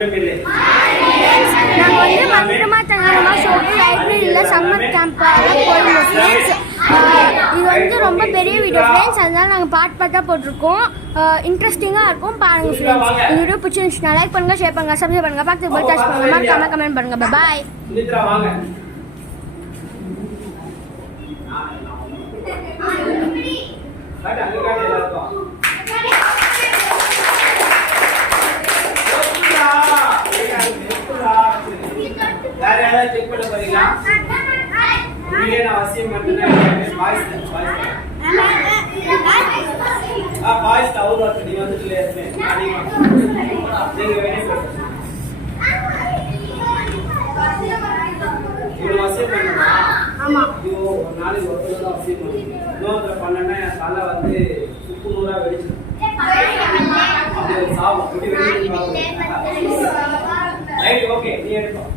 நாங்கள் வந்து மந்திரமா தங்கரமா சொல்லிட்டு லைப்ரரியில் சம்மர் கேம்ப்பெல்லாம் போயிருந்தோம் ஃப்ரெண்ட்ஸ் இது வந்து ரொம்ப பெரிய வீடியோ ஃப்ரெண்ட்ஸ் அதனால நாங்கள் பாட்டு பாட்டாக போட்டிருக்கோம் இன்ட்ரெஸ்டிங்காக இருக்கும் பாருங்க ஃப்ரெண்ட்ஸ் இந்த வீடியோ பிடிச்சிருந்துச்சுன்னா லைக் பண்ணுங்க ஷேர் பண்ணுங்க சப்ஸ்கிரைப் பண்ணுங்க பார்த்து போல் டச் பண்ணுங்க மறக்காம கமெண்ட் பண்ணுங்க பாய் சுமித்ரா வேற யாராவது check பண்ண போறீங்களா? நான் அவசியம் தான், boys தான். ஆ, boys தான், out ஆச்சு. நீ வந்துட்டு. அதிகமா. நீங்க வெளியே போங்க. இவ்வளவு அவசியம் பண்ணுமா ஆமாம் ஐயோ ஒரு நாளைக்கு ஒருத்தர் தான் அவசியம் பண்ணும் இன்னொருத்தர பண்ணனா தலை வந்து உப்பு நூறா வெடிச்சிடும் ஓகே நீ எடுப்போம்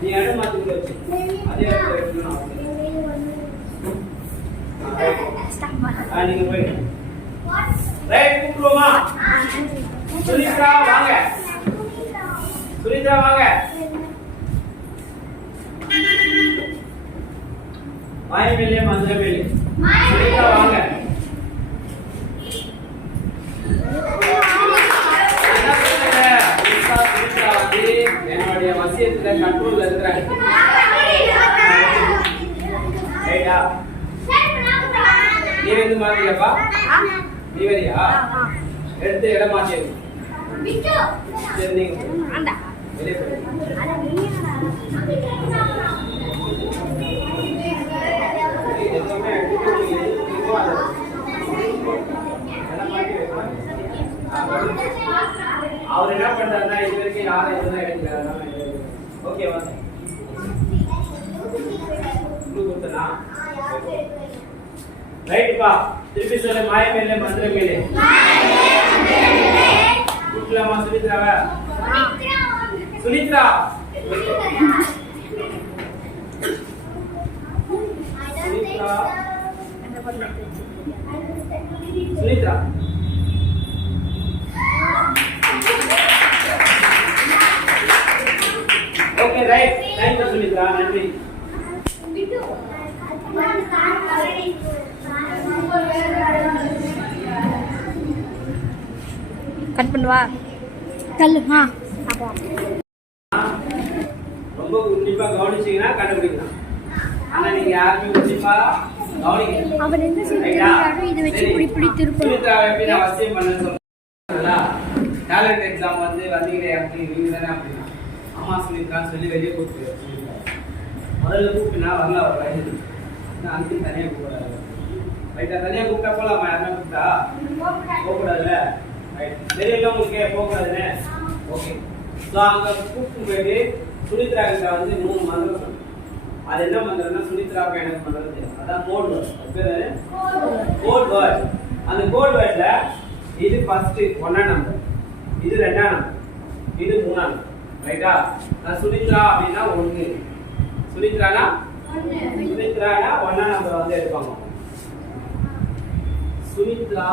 நீ எடு மாத்தி வச்சு அதே இடத்துல எடுக்கணும் நீங்க ரைட் கூப்பிடுவோமா வாங்க வாங்க மாயமேலே மந்திரமேலே சுனிதா வாங்க என்ன பண்ணுங்க? புதுசா சுனிதா வந்து என்னுடைய கண்ட்ரோல்ல இருக்கிறாங்க ரைட்டா நீ வந்து மாத்தியப்பா நீ வரியா? எடுத்து இடம் மாத்தி சரி நீங்க வெளியே அவர் என்ன பண்றாருன்னா இது வரைக்கும் யாரும் எதுவும் எடுக்கிறாரு ஓகேவா கொடுத்தனா ரைட்டுப்பா திருப்பி சொல்ல மாயமேலே மந்திரமேலே கூப்பிடலாமா சுமித்ராவ? Sunitra Sunitra Sunitra right thank you Sunitra நன்றி. கட் பண்ணுவா? தள்ளு ஆ ரொம்ப உன்னிப்பா கவனிச்சீங்கன்னா கண்டுபிடிக்கலாம். ஆனா நீங்க யாருமே உன்னிப்பா கவனிக்கல. அவர் ரைட்டா? தெரியாரோ இதை வச்சு. இப்படி இப்படி திருப்பணும் சுனித்ராவை எப்படி நான் அவசியம் பண்ணேன்னு சொன்னேன்ல? talent exam வந்து தானே அப்படின்னா ஆமா சுனித்ரான்னு சொல்லி வெளியே கூப்பிட்டு. முதல்ல கூப்பிட்டுனா வரல அவர் வயது நான் அனுப்பி தனியா கூப்பிடாது ரைட்டா தனியா கூப்பிட்டா போலாமா? யாருன்னா கூப்பிட்டா? போகக்கூடாதுல்ல ரைட் தெரியல உங்களுக்கு போகக்கூடாதுன்னு ஓகே ஸோ அங்க கூப்பிட்டு போயிட்டு சுனித்ரா கிட்ட வந்து மூணு மந்திரம் சொன்னேன் அது என்ன மந்திரம்னா சுனித்ராவுக்கு எனக்கு தெரியும். அதான் கோட் வேர்ட் பேர் கோட் வேர்ட் அந்த கோட் வேர்ட்ல இது ஃபர்ஸ்ட் ஒன்னா நம்பர் இது ரெண்டாம் நம்பர் இது மூணாம் நம்பர் ரைட்டா சுனித்ரா அப்படின்னா ஒண்ணு சுனித்ரானா சுனித்ரானா ஒன்னா நம்பர் வந்து எடுப்பாங்க சுனித்ரா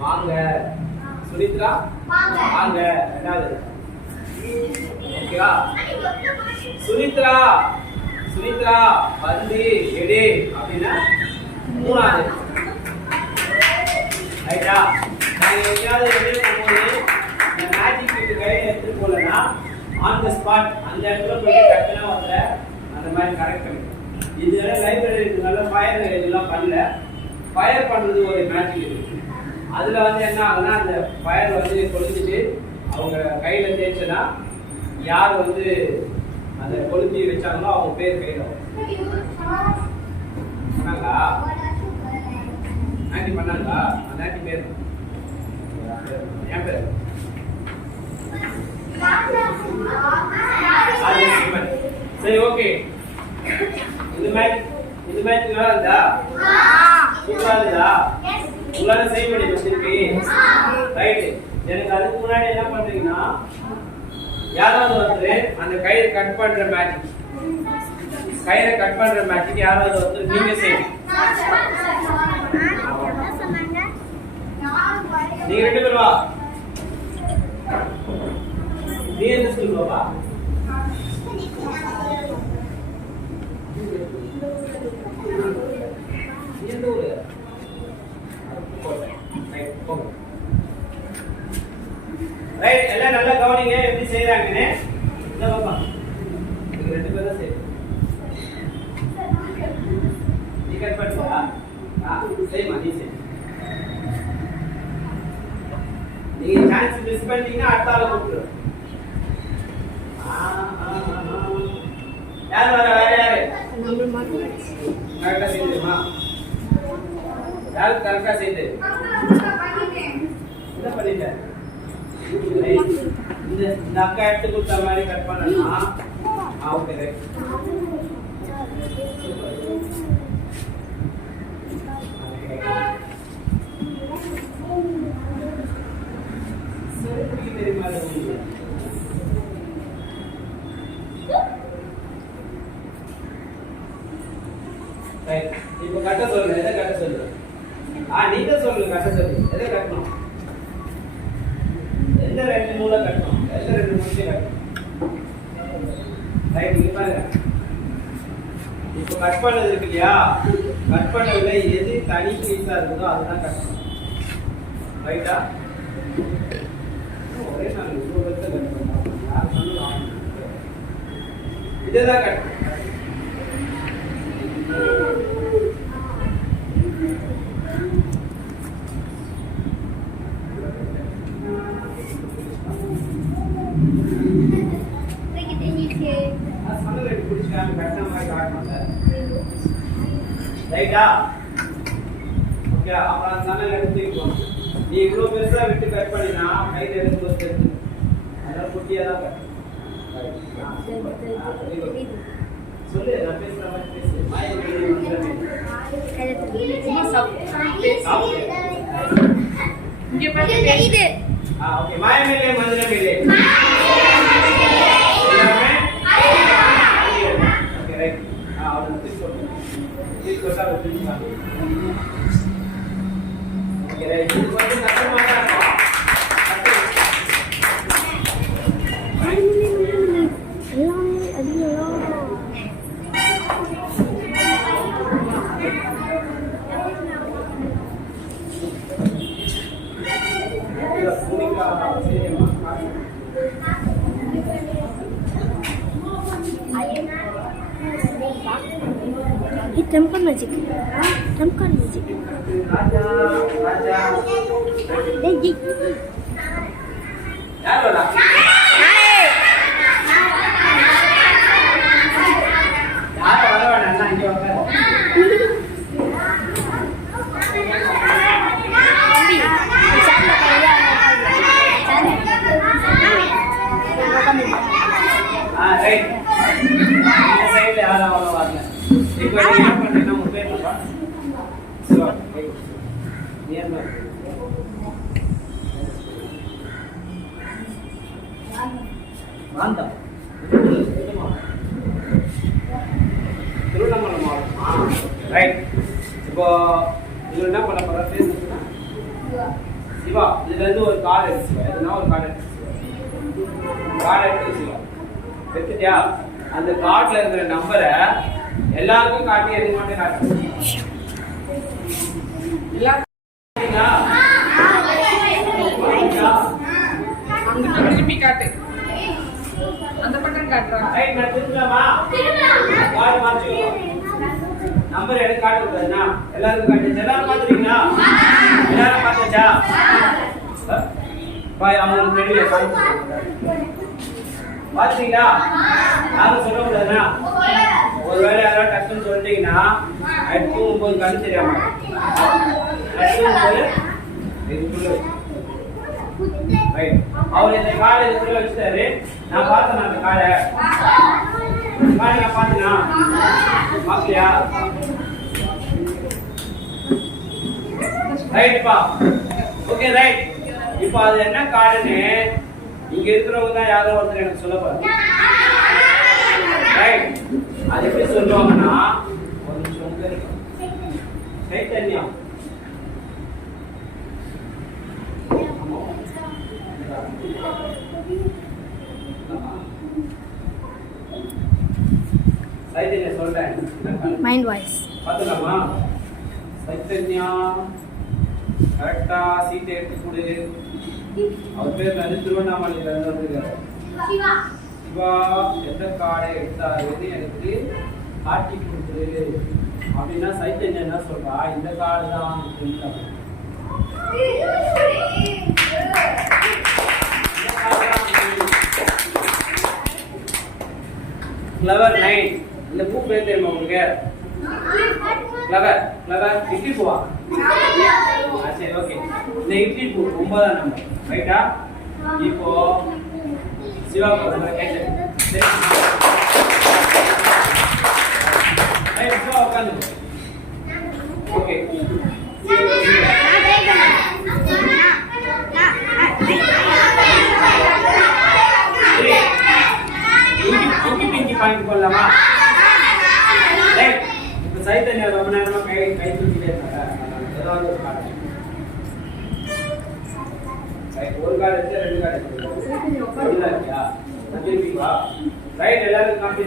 வாங்க சுனித்ரா வாங்க ரெண்டாவது ஓகேவா சுனித்ரா சுனித்ரா வந்து எடு அப்படின்னா மூணாவது ரைட்டா நாங்க எங்கேயாவது வெளியே போகும்போது இந்த மேஜிக் கிட்ட கையில எடுத்துட்டு போலன்னா ஆன் த ஸ்பாட் அந்த இடத்துல போய் கரெக்டாக வந்த அந்த மாதிரி கரெக்ட் பண்ணி. இது லைப்ரரி நல்ல ஃபயர் இதெல்லாம் பண்ணல. ஃபயர் பண்றது ஒரு மேஜிக் இருக்கு அதுல வந்து என்ன ஆகுதுன்னா அந்த ஃபயர் வந்து கொளுத்திட்டு அவங்க கையில தேய்ச்சனா யார் வந்து அந்த கொளுத்தி வச்சாங்களோ அவங்க பேர் கையில பண்ணாங்களா? ஆண்டி பண்ணாங்களா? அந்த ஆண்டி பேர். என் பேர். சரி ஓகே. இது மாதிரி இது மாதிரி நல்லா இருந்தா சூப்பரா இருந்தா உங்களால செய்ய முடியும் திருப்பி ரைட் எனக்கு அதுக்கு முன்னாடி என்ன பண்றீங்கன்னா யாராவது ஒருத்தர் அந்த கயிறு கட் பண்ற மேஜிக் கயிறை கட் பண்ற மேஜிக் யாராவது ஒருத்தர் நீங்க செய்யணும் நீங்க ரெண்டு பேரும் வா. நீ என்ன ஸ்கூல் பாப்பா எந்த ஊரு ரைட் எல்லாம் நல்லா கவனிங்க எப்படி செய்யறாங்கன்னு இந்த பக்கம். ரெண்டு பேரும் செய்யும் நீ கட் பண்ணுவா ஆ? செய்யுமா நீ செய். நீங்க சான்ஸ் மிஸ் பண்ணிட்டீங்கன்னா அடுத்த ஆளை ஆ, ஆ, ஆ, ஆ. யார் வர வேற யாரு? கரெக்டா செய்யுமா யாரு கரெக்டா செய்யுது என்ன பண்ணிட்டேன் இந்த அக்கா எடுத்து கொடுத்த மாதிரி கட் பண்ணா ஓகே ரைட் தெரியுமா அது உங்களுக்கு? ரைட் இப்போ கட்ட சொல்லு எதை கட்ட சொல்லு ஆ நீங்க சொல்லுங்க கட்ட சொல்லு எதை கட்டணும் ரெண்டு நூலை கட்டணும். எந்த ரெண்டு முடிச்சு கட்டணும். ரைட் இது பாருங்க. இப்போ கட் பண்ணது இருக்கு இல்லையா? கட் பண்ணதுல எது தனி பீஸா இருக்குதோ அதுதான் கட்டணும் ரைட்டா? ஒரே நாள் இவ்வளோ பேர்த்த கட் பண்ணலாம் யார் சொன்னாலும் இதுதான் கட்டணும் நான் சொன்னதை எடுத்து பிடிச்சிக்காம கட்டின மாதிரி காட்டணும்ல ரைட்டா ஓகே அப்புறம் அந்த சமையல் எடுத்துக்கணும் நீ இவ்வளோ பெருசா விட்டு கட் பண்ணினா கையில் எடுத்து வச்சு அதனால குட்டியாக தான் good. சொல்லு நான் பேசுற மாதிரி பேசு. மாயை வெளியே Gracias. கார்டு எடுத்து எடுத்துட்டியா அந்த கார்டுல இருக்கிற நம்பரை எல்லாருக்கும் காட்டி எதுக்கு மட்டும் காட்டு எல்லாரும் திருப்பி காட்டு. அந்த பக்கம் காட்டுறான் நம்பர் எடுத்து காட்டு கூடாதுண்ணா எல்லாருக்கும் காட்டுச்சு எல்லாரும் பார்த்துட்டீங்களா? எல்லாரும் பார்த்தாச்சா? பாய் அவங்களுக்கு தெரியல பார்த்தீங்களா யாரும் சொல்லக்கூடாதுண்ணா. ஒருவேளை யாராவது டக்குன்னு சொல்லிட்டீங்கன்னா நைட் தூங்கும்போது கண்ணு தெரியாம நைட் தூங்கும்போது இதுக்குள்ள ரைட் அவர் இந்த காலை இதுக்குள்ள வச்சுட்டாரு. நான் பார்த்தேன் அந்த காலை. காலை நான் பார்த்தேனா? பார்க்கலையா? ரைட்ப்பா ஓகே ரைட் இப்போ அது என்ன கார்டுன்னு இங்க இருக்கிறவங்க தான் யாரோ ஒருத்தர் எனக்கு சொல்ல ரைட் அது எப்படி சொல்லுவாங்கன்னா கொஞ்சம் சைத்தன்யம். சைத்தன்யம் சொல்றேன். மைண்ட் வாய்ஸ் பார்த்தலாமா சைத்தன்யா கரெக்டா சீட் எடுத்து கொடு. அவர் பேர் வந்து திருவண்ணாமலையில இருந்து வந்திருக்காரு சிவா எந்த கார்டை எடுத்தாருன்னு எனக்கு காட்டி கொடுத்துரு அப்படின்னா சைத்தன்யா என்ன சொல்றா இந்த கார்டு தான் தான் கிளவர் நைன் இந்த பூ பேர் தெரியுமா உங்களுக்கு? கிளவர் கிளவர் இட்லி பூவா சரி ஓகே இந்த இட்லி பூ ஒன்பதாம் நம்பர் ரைட்டா இப்போ சிவா உட்காந்து ஓகே பாயிண்ட் சைத்தன்யா ரொம்ப நேரமா கை கை தூக்கிட்டே இருந்தாங்க ஏதாவது ஒரு காரணம் ஒரு கார்டு எடுத்து ரெண்டு கார்டு எடுத்து அப்படிதான் ரைட் எல்லாரும் காப்பி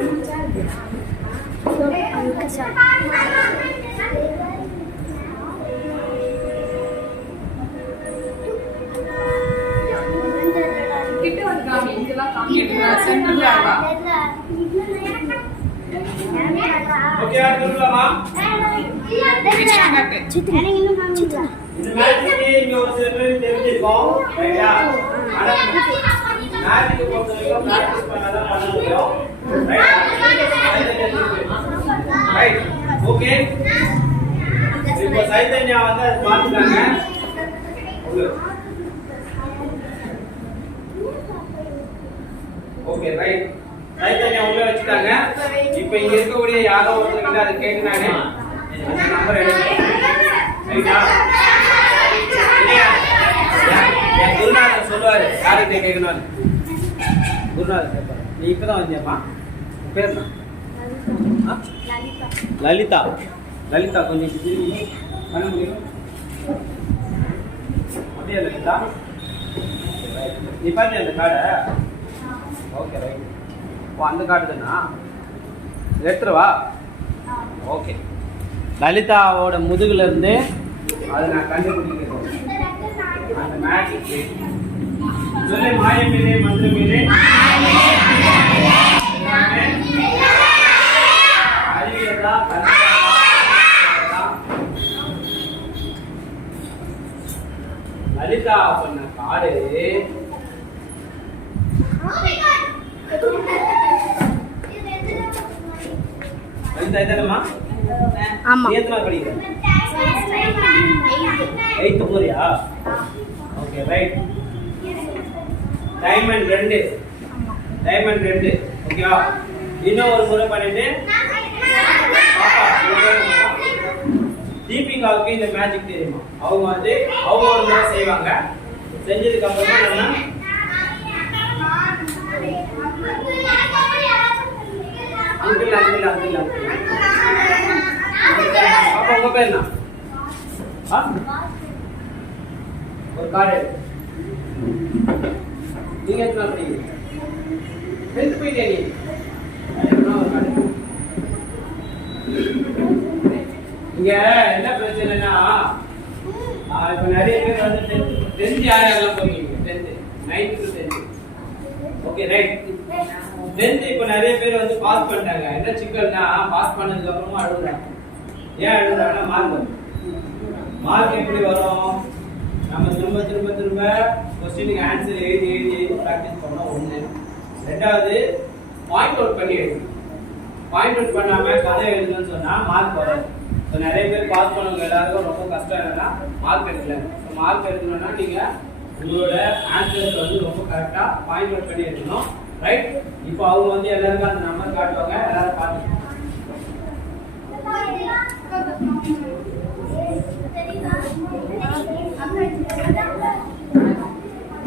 கிட்ட வந்து காமி இங்கெல்லாம் காமி சென்டர்ல இருக்கா ஓகே திருப்பலாமா கிட்ட காட்டு இந்த மேட்ச்க்கு இங்க ஒரு சில பேர் தெரிஞ்சிருக்கோம் ரைட்டா ஆனா மேட்ச்க்கு பொறுத்த பிராக்டிஸ் பண்ணாதான் பண்ண முடியும் ரைட் ஓகே இப்போ வந்து அது பார்த்துட்டாங்க ஓகே ரைட் சைத்தன்யா உள்ள வச்சுட்டாங்க. இப்போ இங்க இருக்கக்கூடிய யாரோ ஒருத்தர்கிட்ட அதை அந்த நம்பர்? என் குருநாதர் சொல்லுவாரு. யார்கிட்ட கேட்கணும் குருநாதர் கேட்பாரு நீ இப்பதான் வந்தியம்மா? பேர்? லலிதா. லலிதா கொஞ்சம் திரும்பி. பண்ண முடியும்? அப்படியே லலிதா. நீ பார்த்தியா அந்த கார்டை ஓகே ரைட் அந்த கார்டு தானா எடுத்துருவா ஓகே. லலிதாவோட முதுகுல இருந்து அதை நான் கண்டுபிடிக்கிறேன் அந்த மேஜிக் சொல்லு மாயமில்லை மந்திரமில்லை அறிவியலா கல்வியலா லலிதா சொன்ன காடு ஆமா. எத்தனை படிக்கிற? எயித்து போறியா? ஓகே ரைட் டைமண்ட் ரெண்டு. டைமண்ட் ரெண்டு. ஓகேவா இன்னும் ஒரு முறை பண்ணிட்டு தீபிகாவுக்கு இந்த மேஜிக் தெரியுமா? அவங்க வந்து அவங்க ஒரு முறை செய்வாங்க. செஞ்சதுக்கு அப்புறமா நம்ம அங்கிள் அங்கிள் அங்கிள் அங்கிள் பாப்பா உங்க பேர் என்ன? ஒரு கார் நீங்க எத்தனை படிக்கிறீங்க டென்த் போயிட்டே நீ. இங்க என்ன பிரச்சனைனா இப்ப நிறைய பேர் வந்து டென்த் டென்த் யார் யாரெல்லாம் போயிருக்கீங்க? Tenth ninth tenth okay right tenth இப்போ நிறைய பேர் வந்து பாஸ் பண்ணிட்டாங்க. என்ன சிக்கல்னா பாஸ் பண்ணதுக்கு அப்புறமா அழுகுறாங்க. ஏன் அழுகுறாங்கன்னா மார்க் வரும். மார்க் எப்படி வரும்? நம்ம திரும்ப திரும்ப திரும்ப கொஸ்டினுக்கு ஆன்சர் எழுதி எழுதி எழுதி ப்ராக்டிஸ் பண்ணோம். ஒன்று ரெண்டாவது பாயிண்ட் அவுட் பண்ணி எழுதணும். பாயிண்ட் அவுட் பண்ணாமல் கதை எழுதணும்னு சொன்னால் மார்க் வராது. இப்போ நிறைய பேர் பாஸ் பண்ணவங்க எல்லாருக்கும் ரொம்ப கஷ்டம் என்னன்னா மார்க் எடுக்கல. மார்க் எடுக்கணும்னா நீங்கள் உங்களோட ஆன்சர்ஸ் வந்து ரொம்ப கரெக்டாக பாயிண்ட் அவுட் பண்ணி எடுக்கணும் ரைட் இப்போ அவங்க வந்து எல்லாருக்கும் அந்த நம்பர் காட்டுவாங்க எல்லாரும் பார்த்து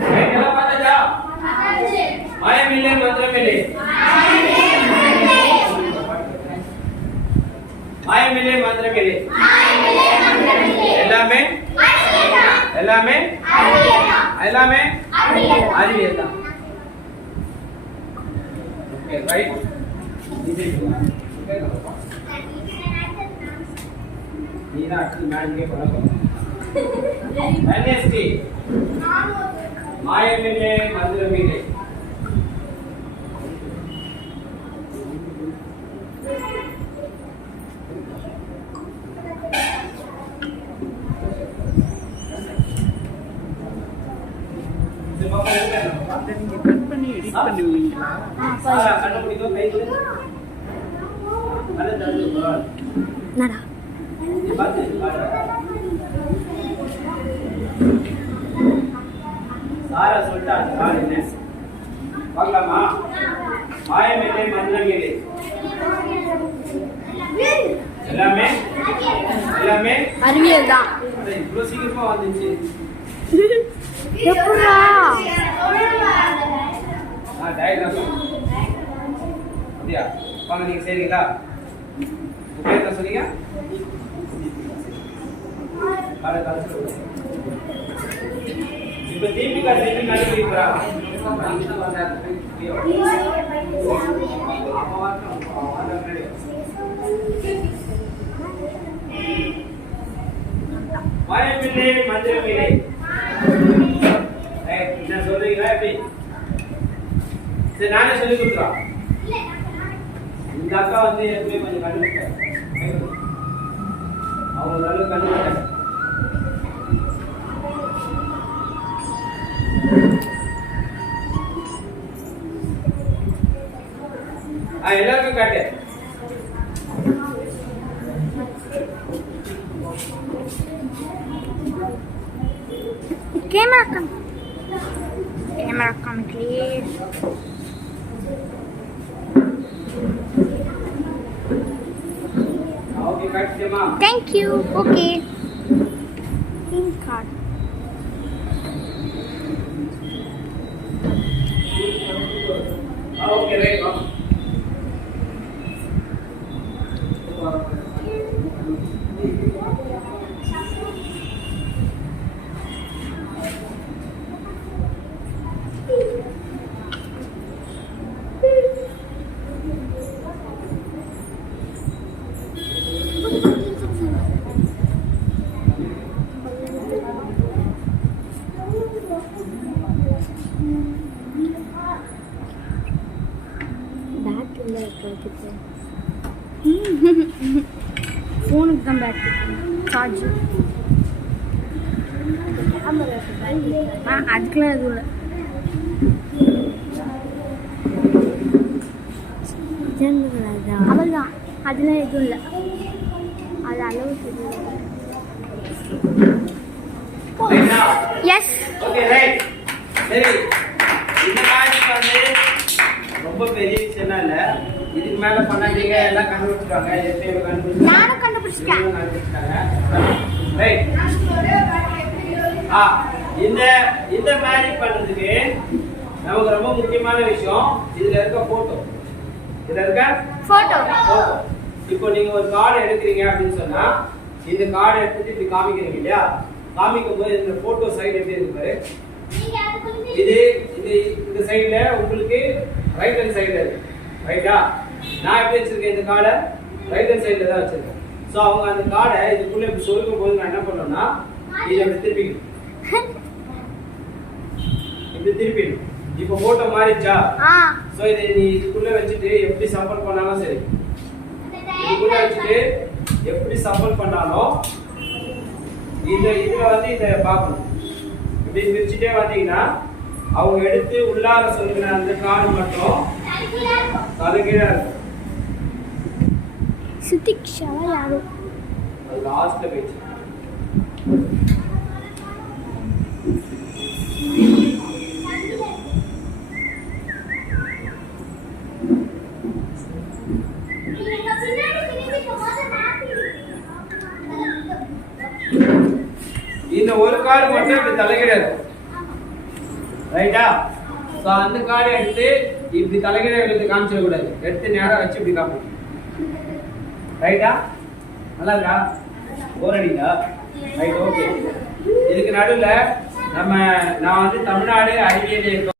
ரைட் எல்லாம் பார்த்தாச்சா மாயமில்லை மந்திரமில்லை மாயமில்லை மந்திரமில்லை எல்லாமே எல்லாமே எல்லாமே அறிவியல் தான் ஓகே ரைட் கேட்கலப்பா நீ தான் அடுத்து மேடம்கே பண்ண போற என்எஸ்டி மாயமில்லை மந்திரமில்லை இந்த பக்கம் இருக்கா? அதை நீங்க கட் பண்ணி எடிட் பண்ணுவீங்களா சாரா, கண்டுபிடிக்கோ, கை கொடு. நல்ல தள்ளு, பரவாயில்ல. என்னடா நீ பார்த்து, பாரு. சாரா சொல்லிட்டா, அந்த ஆள் என்ன? பார்க்கலாமா? மாயமில்லை, மந்திரமில்லை. எல்லாமே எல்லாமே அறிவியல் தான் இவ்வளவு சீக்கிரமா வந்துச்சு எப்படா ஆ டயக்ராம் அப்படியா வாங்க நீங்க செய்றீங்களா உங்க பேர் என்ன சொன்னீங்க காலை கலச்சு இப்ப தீபிகா செஞ்சு கண்டுபிடிக்கிறா மயமில்லை மந்திரமில்லை ஏய், என்ன சொல்றீங்களா எப்படி சரி நானே சொல்லி கொடுத்துறோம் இந்த அக்கா வந்து எப்பவுமே கொஞ்சம் கண்டுபிடிச்சாங்க அவங்க நல்ல கண்டுபிடிச்சாங்க ஆ எல்லாருக்கும் காட்டு கேமரா கம் கேமரா காமிக்கலையே ஓகே காட்டுமா thank you okay pin card okay right வா பேட்டரியில் இருக்கிறதுக்கு ஃபோனுக்கு தான் பேட்டரி சார்ஜ் ஆ அதுக்கெலாம் எதுவும் இல்லை அவள் தான் அதெல்லாம் எதுவும் இல்லை அது அளவு தெரியல ரைட்டா எஸ் ஓகே ரைட் சரி. இந்த மேட்ச் வந்து ரொம்ப பெரிய விஷயம் இல்ல. இதுக்கு மேல பண்ணாதீங்க எல்லாம் கண்டுபிடிச்சிட்டாங்க கண்டுபிடிச்சாங்க நானும் ரைட் ஆ இந்த இந்த மேஜிக் பண்றதுக்கு நமக்கு ரொம்ப முக்கியமான விஷயம் இதுல இருக்க போட்டோ இதுல இருக்க. இப்போ நீங்க ஒரு கார்டு எடுக்கிறீங்க அப்படின்னு சொன்னா இந்த கார்டு எடுத்துட்டு இப்படி காமிக்கிறீங்க இல்லையா? காமிக்கும் போது இந்த போட்டோ சைடு எப்படி இருக்கு பாரு? இது இது இந்த சைடுல உங்களுக்கு ரைட் ஹேண்ட் சைடுல இருக்கு. ரைட்டா நான் எப்படி வச்சிருக்கேன் இந்த கார்டை? ரைட் ஹேண்ட் சைடுல தான் வச்சிருக்கேன். சோ அவங்க அந்த கார்டை இதுக்குள்ள இப்படி சொருக்கும் போது நான் என்ன பண்ணேன்னா இதை அப்படி திருப்பிக்கணும். இப்படி திருப்பிடணும் இப்போ போட்டோ மாறிச்சா சோ இதை நீ இதுக்குள்ள வச்சுட்டு எப்படி சம்பல் பண்ணாலும் சரி. இதுக்குள்ள வச்சுட்டு எப்படி சம்பல் பண்ணாலும் இந்த இதுல வந்து இதை பார்க்கணும். இப்படி பிரிச்சுட்டே வந்தீங்கன்னா அவங்க எடுத்து உள்ளார சொல்லுகிற அந்த கார்டு மட்டும் தலைகீழா இருக்கும். சுதிக்ஷாவா யாரோ? லாஸ்ட்ல போயிடுச்சு கார்டு மட்டும் இப்படி தலைகீழ ரைட்டா ஸோ அந்த கார்டு எடுத்து இப்படி தலைகீழ எடுத்து காமிச்சிட கூடாது எடுத்து நேரம் வச்சு இப்படி காமிக்கணும் ரைட்டா நல்லா இருக்கா? போர் அடிங்களா ரைட் ஓகே இதுக்கு நடுவில் நம்ம நான் வந்து தமிழ்நாடு அறிவியல்